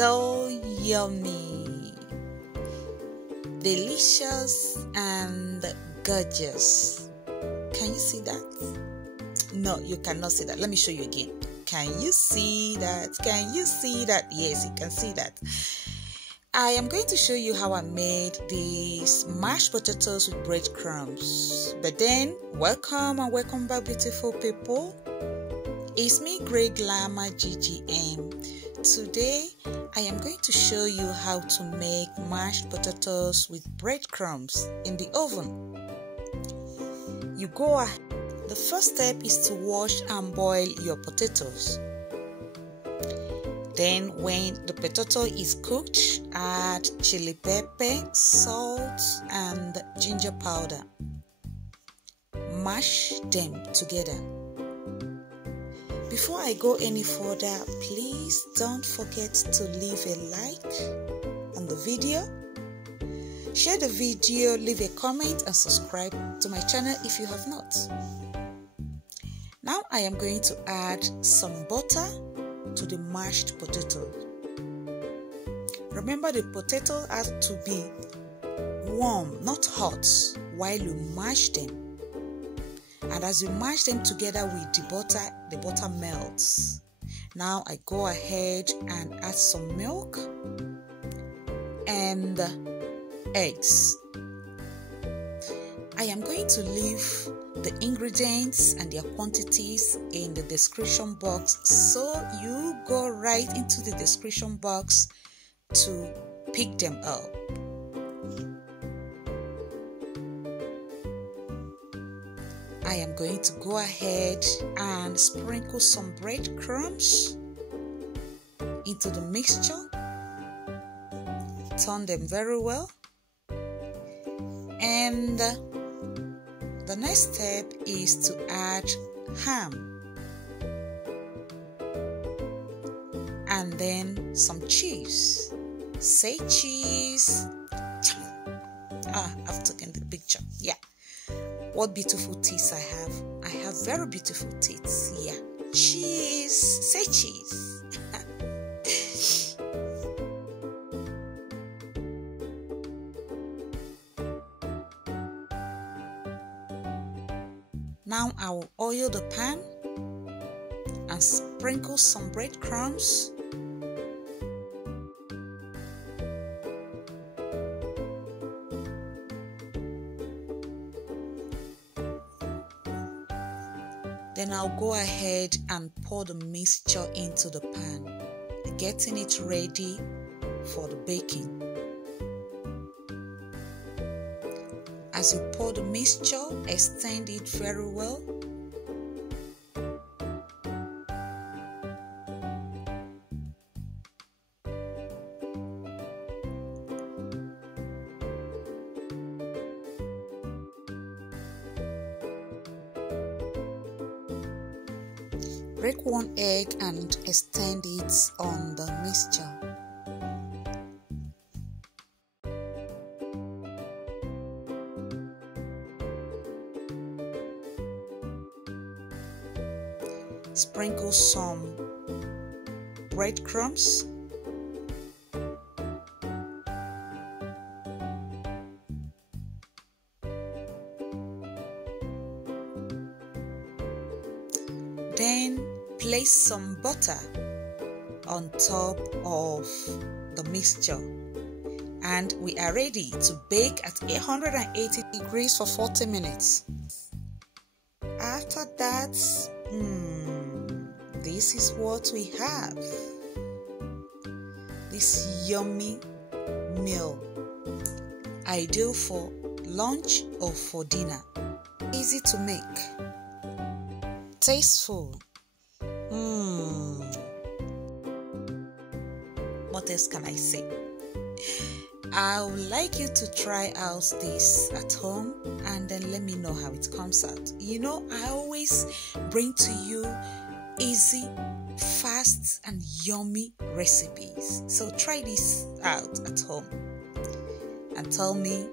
so yummy, delicious and gorgeous. Can you see that? No, you cannot see that. Let me show you again. Can you see that? Can you see that? Yes, you can see that. I am going to show you how I made these mashed potatoes with breadcrumbs. But then, welcome and welcome back, beautiful people. It's me, Grey Glamour GGM. Today, I am going to show you how to make mashed potatoes with breadcrumbs in the oven. You go ahead. The first step is to wash and boil your potatoes. Then when the potato is cooked, add chili pepper, salt and ginger powder. Mash them together. Before I go any further, please don't forget to leave a like on the video. Share the video, leave a comment and subscribe to my channel if you have not. Now I am going to add some butter to the mashed potato. Remember, the potato has to be warm, not hot, while you mash them. And as you mash them together with the butter melts. Now I go ahead and add some milk and eggs. I am going to leave the ingredients and their quantities in the description box, so you go right into the description box to pick them up. I am going to go ahead and sprinkle some breadcrumbs into the mixture. Turn them very well. And the next step is to add ham and then some cheese. Say cheese. I've taken the picture. Yeah. What beautiful teeth I have. I have very beautiful teeth. Yeah. Cheese. Say cheese. Now I will oil the pan and sprinkle some breadcrumbs. Then I'll go ahead and pour the mixture into the pan, getting it ready for the baking. As you pour the mixture, extend it very well. Break one egg and extend it on the mixture. Sprinkle some breadcrumbs. Then place some butter on top of the mixture. And we are ready to bake at 180 degrees for 40 minutes. After that, this is what we have. This yummy meal, ideal for lunch or for dinner. Easy to make, tasteful. What else can I say? I would like you to try out this at home and then let me know how it comes out. You know, I always bring to you easy, fast and yummy recipes. So try this out at home and tell me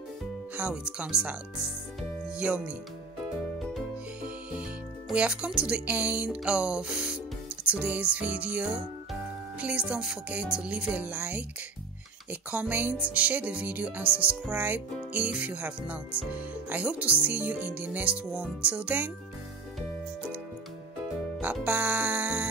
how it comes out. Yummy. We have come to the end of today's video. Please don't forget to leave a like, a comment, share the video, and subscribe if you have not. I hope to see you in the next one. Till then, bye bye.